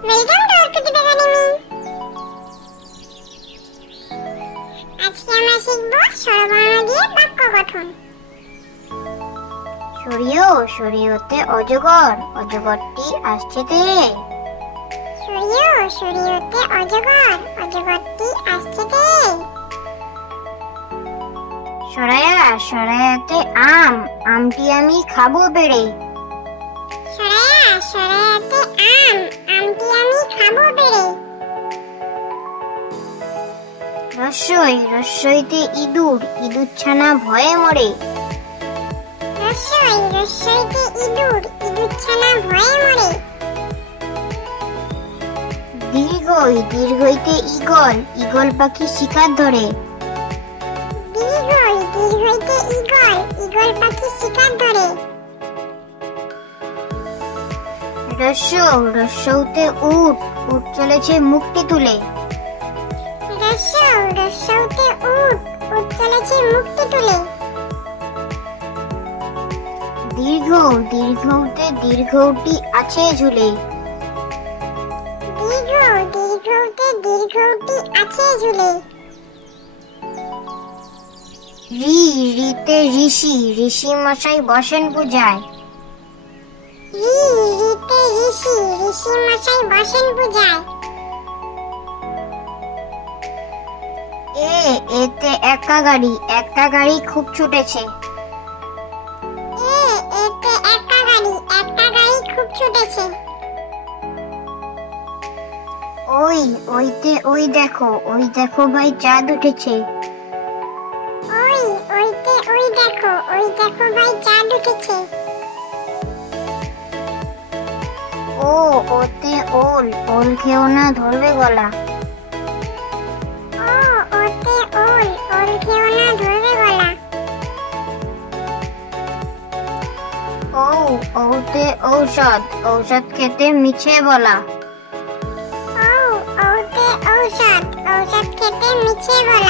Welcome to Orkut academy. আজকে আমরা শিখব স্বরবর্ণ দিয়ে বাক্য গঠন। সরিয়ে সরিয়েতে অজগর, অজগরটি আসছে তেরে। সরিয়েতে অজগর, অজগরটি আসছে তেরে। সরায়াতে আম, আমটি আমি খাবো পেড়ে। সরায়াতে আম, আমটি আমি খাবো পেড়ে। রস্যইতে ইঁদুর, ইঁদুর ছানা ভয়ে মরে। রস্যইতে ইঁদুর, ইঁদুর ছানা ভয়ে মরে। দীর্ঘইতে ঈগল, ঈগল পাখি শিকার ধরে। দীর্ঘইতে ঈগল, ঈগল পাখি শিকার ধরে। রস্যউতে উট, উট চলেছে মুখটি তুলে। রস্যউতে উট, উট চলেছে মুখটি তুলে। দীর্ঘউতে দীর্ঘউটি আছে ঝুলে। দীর্ঘউতে দীর্ঘউটি আছে ঝুলে। ঋতে ঋষি, ঋষি মশাই বসেন পূজায়। ঋতে ঋষি, ঋষি মশাই বসেন পূজায়। এতে একা গাড়ি, একা গাড়ি খুব ছুটেছে। এতে একা গাড়ি খুব ছুটেছে। ওই দেখো ভাই চাঁদ উঠেছে। ওই দেখো ভাই চাঁদ উঠেছে। ওতে ওল, ওল খেও না ধরবে গলা। ওতে ওল, ওল খেও না ধরবে গলা। ওতে ঔষধ, ঔষধ খেতে মিছে বলা। ওতে ঔষধ, ঔষধ খেতে মিছে বলা।